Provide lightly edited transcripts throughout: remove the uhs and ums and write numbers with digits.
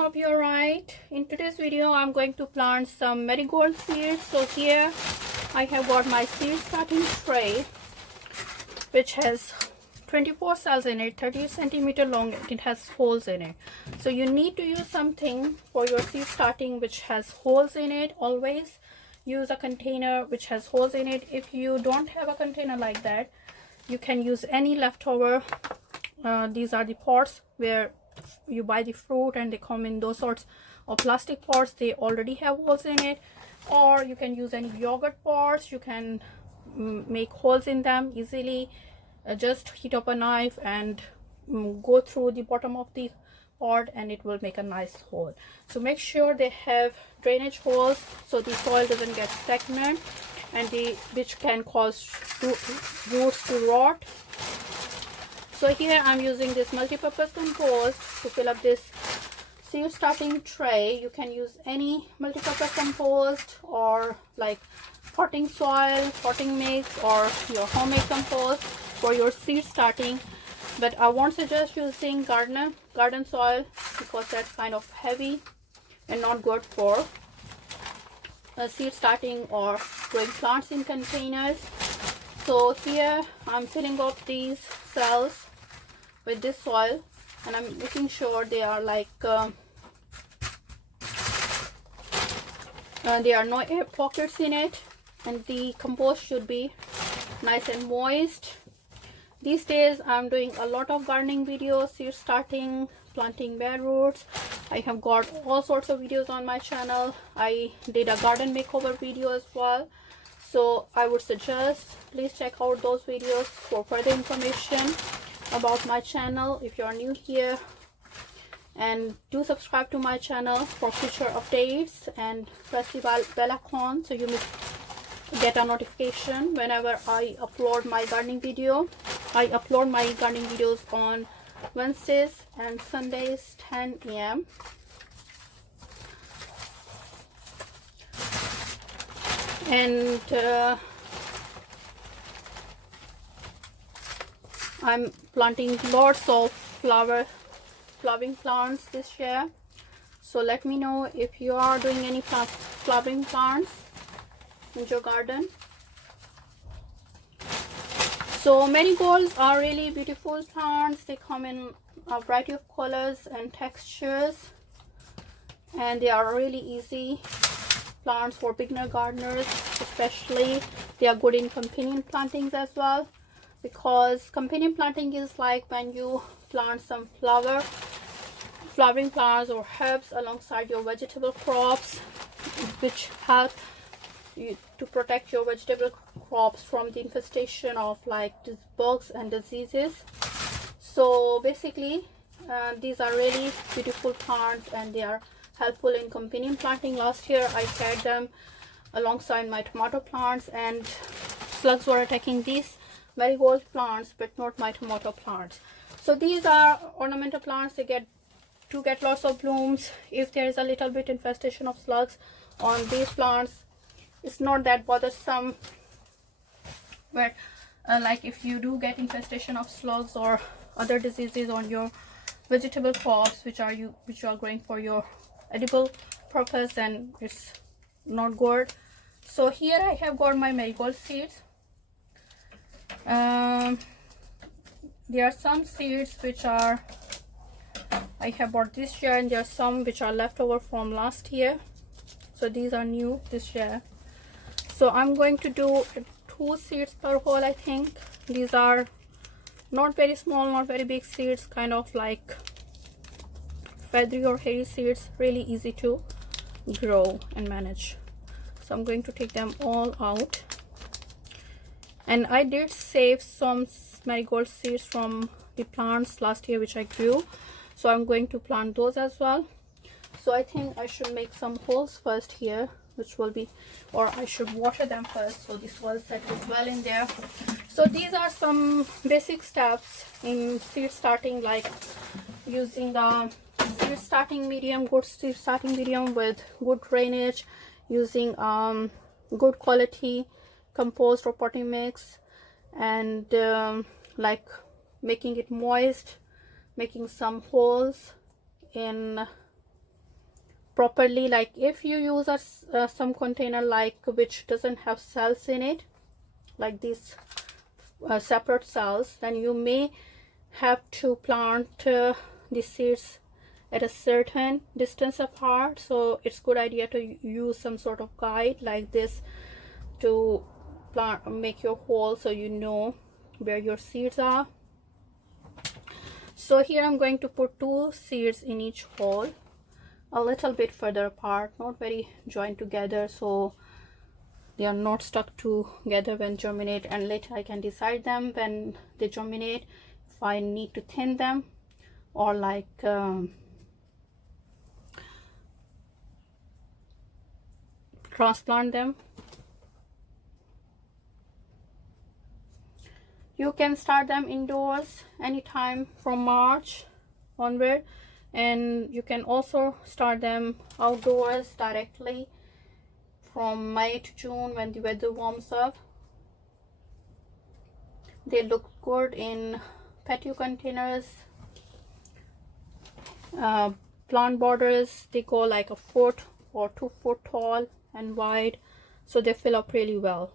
hope you're right. In today's video I'm going to plant some marigold seeds. So here I have got my seed starting tray which has 24 cells in it, 30 centimeter long. It has holes in it, so you need to use something for your seed starting which has holes in it. Always use a container which has holes in it. If you don't have a container like that, you can use any leftover. These are the pots where you buy the fruit and they come in those sorts of plastic pots. They already have holes in it. Or you can use any yogurt pots. You can make holes in them easily. Just heat up a knife and go through the bottom of the pot and it will make a nice hole. So make sure they have drainage holes so the soil doesn't get stagnant and which can cause roots to rot. So here I'm using this multi-purpose compost to fill up this seed starting tray. You can use any multi-purpose compost or like potting soil, potting mix, or your homemade compost for your seed starting. But I won't suggest using garden soil because that's kind of heavy and not good for seed starting or growing plants in containers. So here I'm filling up these cells with this soil and I'm making sure they are like there are no air pockets in it, and the compost should be nice and moist. These days I'm doing a lot of gardening videos, seed starting, planting bare roots. I have got all sorts of videos on my channel. I did a garden makeover video as well, so I would suggest please check out those videos for further information about my channel if you are new here, and do subscribe to my channel for future updates and press the bell icon so you get a notification whenever I upload my gardening video. I upload my gardening videos on Wednesdays and Sundays 10 AM. And I'm planting lots of flowering plants this year. So let me know if you are doing any flowering plants in your garden. So marigolds are really beautiful plants. They come in a variety of colors and textures, and they are really easy plants for beginner gardeners especially. They are good in companion plantings as well, because companion planting is like when you plant some flowering plants or herbs alongside your vegetable crops, which help you to protect your vegetable crops from the infestation of like these bugs and diseases. So basically these are really beautiful plants and they are helpful in companion planting. Last year I had them alongside my tomato plants and slugs were attacking these marigold plants but not my tomato plants. So these are ornamental plants. They get lots of blooms. If there is a little bit infestation of slugs on these plants, it's not that bothersome. But like if you do get infestation of slugs or other diseases on your vegetable crops which are growing for your edible purpose, then it's not good. So here I have got my marigold seeds. There are some seeds which are I have bought this year, and there are some which are left over from last year. So these are new this year. So I'm going to do 2 seeds per hole, I think. These are not very small, not very big seeds, kind of like feathery or hairy seeds, really easy to grow and manage. So I'm going to take them all out. And I did save some marigold seeds from the plants last year which I grew, so I'm going to plant those as well. So I think I should make some holes first here, which will be, or I should water them first so this soil settles well in there. So these are some basic steps in seed starting, like using the seed starting medium, good seed starting medium with good drainage, using good quality compost or potting mix, and like making it moist, making some holes in properly. Like if you use some container like which doesn't have cells in it, like these separate cells, then you may have to plant the seeds at a certain distance apart. So it's good idea to use some sort of guide like this to plant, make your hole so you know where your seeds are. So here I'm going to put 2 seeds in each hole, a little bit further apart, not very joined together, so they are not stuck together when germinate, and later I can decide them when they germinate if I need to thin them or like transplant them. You can start them indoors anytime from March onward, and you can also start them outdoors directly from May to June when the weather warms up. They look good in patio containers, plant borders. They go like a foot or 2 foot tall and wide, so they fill up really well.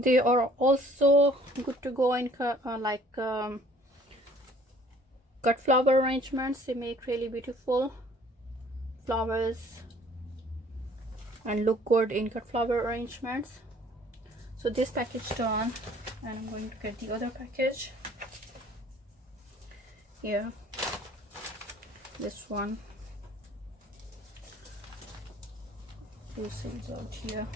They are also good to go in cut flower arrangements. They make really beautiful flowers and look good in cut flower arrangements. So this package done, and I'm going to get the other package here. This one, few seeds out here.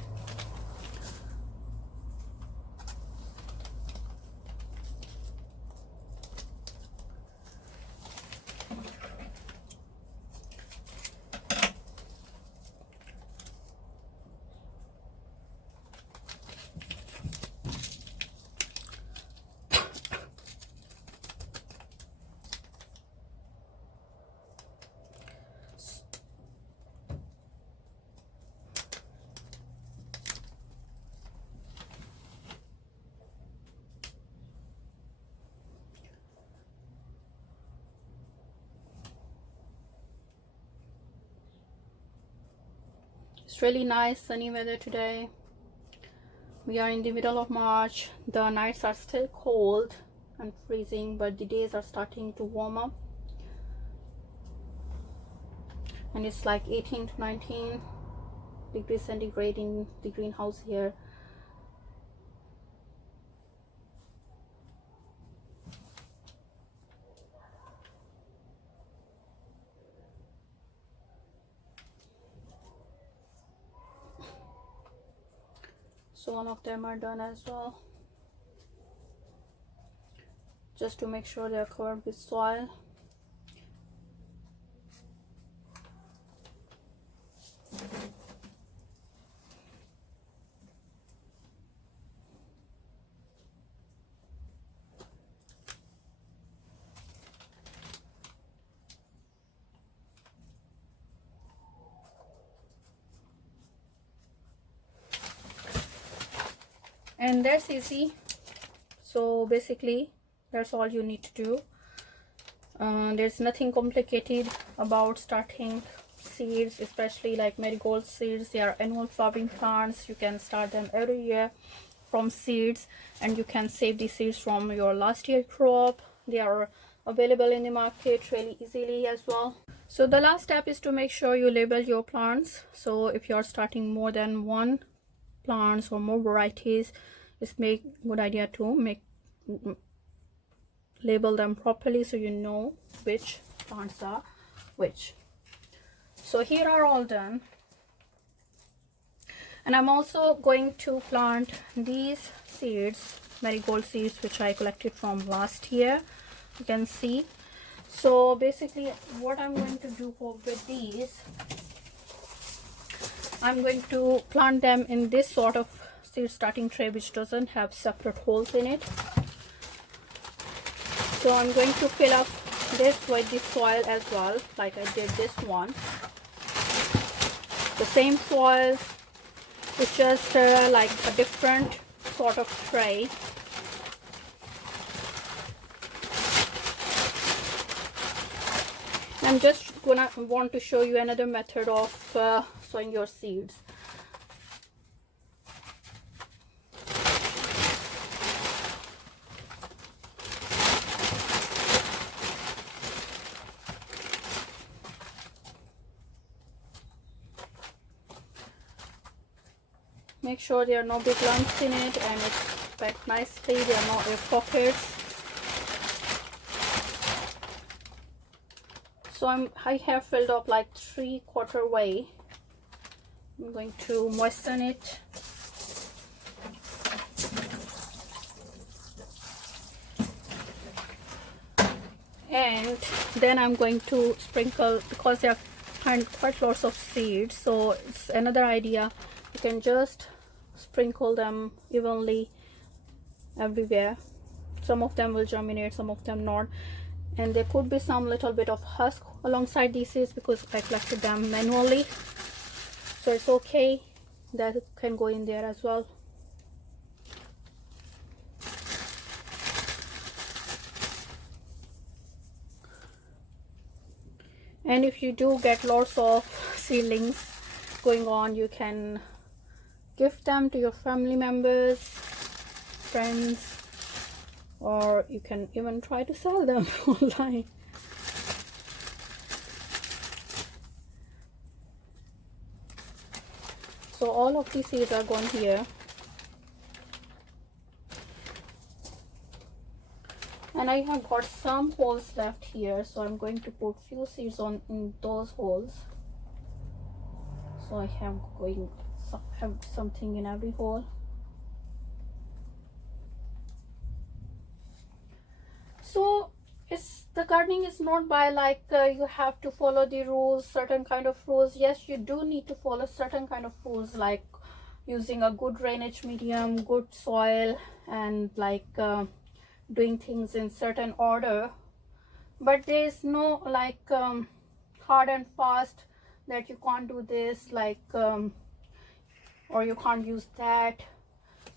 It's really nice sunny weather today. We are in the middle of March. The nights are still cold and freezing, but the days are starting to warm up, and it's like 18 to 19 degrees centigrade in the greenhouse here. So all of them are done as well, just to make sure they are covered with soil. And that's easy. So basically that's all you need to do. There's nothing complicated about starting seeds, especially like marigold seeds. They are annual flowering plants. You can start them every year from seeds, and you can save the seeds from your last year crop. They are available in the market really easily as well. So the last step is to make sure you label your plants. So if you are starting more than 1 plants or more varieties, it's good idea to label them properly so you know which plants are which. So here are all done, and I'm also going to plant these seeds, marigold seeds, which I collected from last year. You can see. So basically what I'm going to do with these, I'm going to plant them in this sort of seed starting tray which doesn't have separate holes in it. So I'm going to fill up this with the soil as well, like I did this one. The same soil, it's just like a different sort of tray. I'm just want to show you another method of sowing your seeds. Make sure there are no big lumps in it and it's packed nicely. There are no air pockets. So I have filled up like 3/4 way. I'm going to moisten it. And then I'm going to sprinkle, because there are quite lots of seeds, so it's another idea. You can just sprinkle them evenly everywhere. Some of them will germinate, some of them not, and there could be some little bit of husk alongside these seeds because I collected them manually, so it's okay, that can go in there as well. And if you do get lots of seedlings going on, you can gift them to your family members, friends, or you can even try to sell them online. So all of these seeds are going here, and I have got some holes left here, so I'm going to put few seeds in those holes. So I have something in every hole. So the gardening is not by like you have to follow the rules, certain kind of rules. Yes, you do need to follow certain kind of rules, like using a good drainage medium, good soil, and like doing things in certain order. But there is no like hard and fast that you can't do this, like or you can't use that.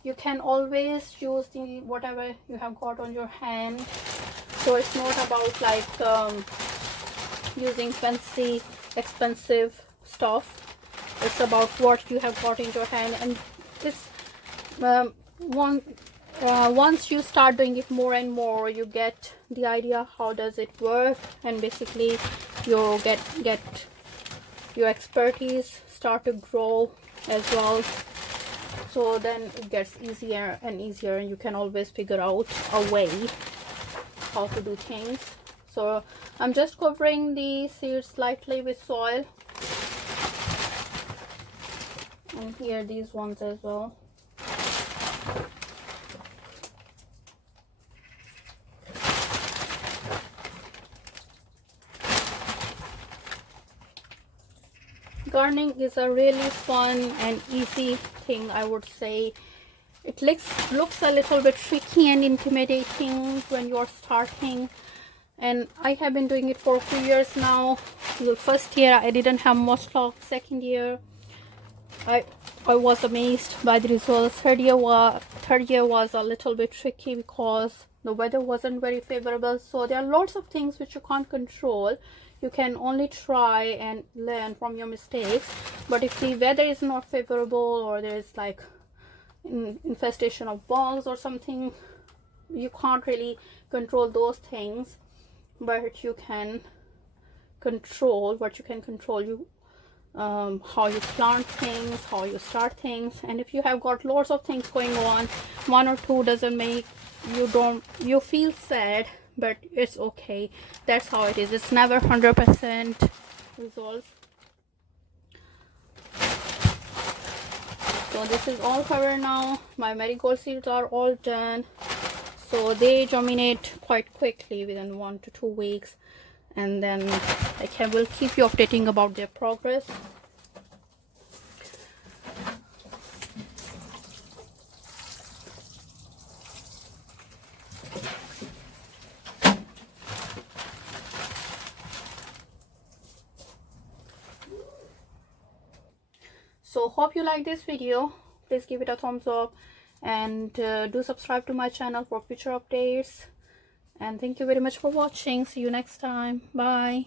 You can always use the whatever you have got on your hand. So it's not about like using fancy expensive stuff. It's about what you have got in your hand, and it's once you start doing it more and more, you get the idea how does it work, and basically you get your expertise start to grow as well. So then it gets easier and easier, and you can always figure out a way how to do things. So I'm just covering the seeds slightly with soil, and here these ones as well. Gardening is a really fun and easy thing, I would say. It looks a little bit tricky and intimidating when you're starting, and I have been doing it for a few years now. The first year I didn't have much luck. Second year I was amazed by the results. Third year was a little bit tricky because the weather wasn't very favorable. So there are lots of things which you can't control. You can only try and learn from your mistakes. But if the weather is not favorable, or there's like infestation of bugs or something, you can't really control those things. But you can control what you can control. How you plant things, how you start things. And if you have got lots of things going on, one or two doesn't make you feel sad, but it's okay. That's how it is. It's never 100% results. So this is all covered now. My marigold seeds are all done, so they germinate quite quickly within 1 to 2 weeks, and then I will keep you updating about their progress. So hope you like this video. Please give it a thumbs up and do subscribe to my channel for future updates. And thank you very much for watching. See you next time. Bye.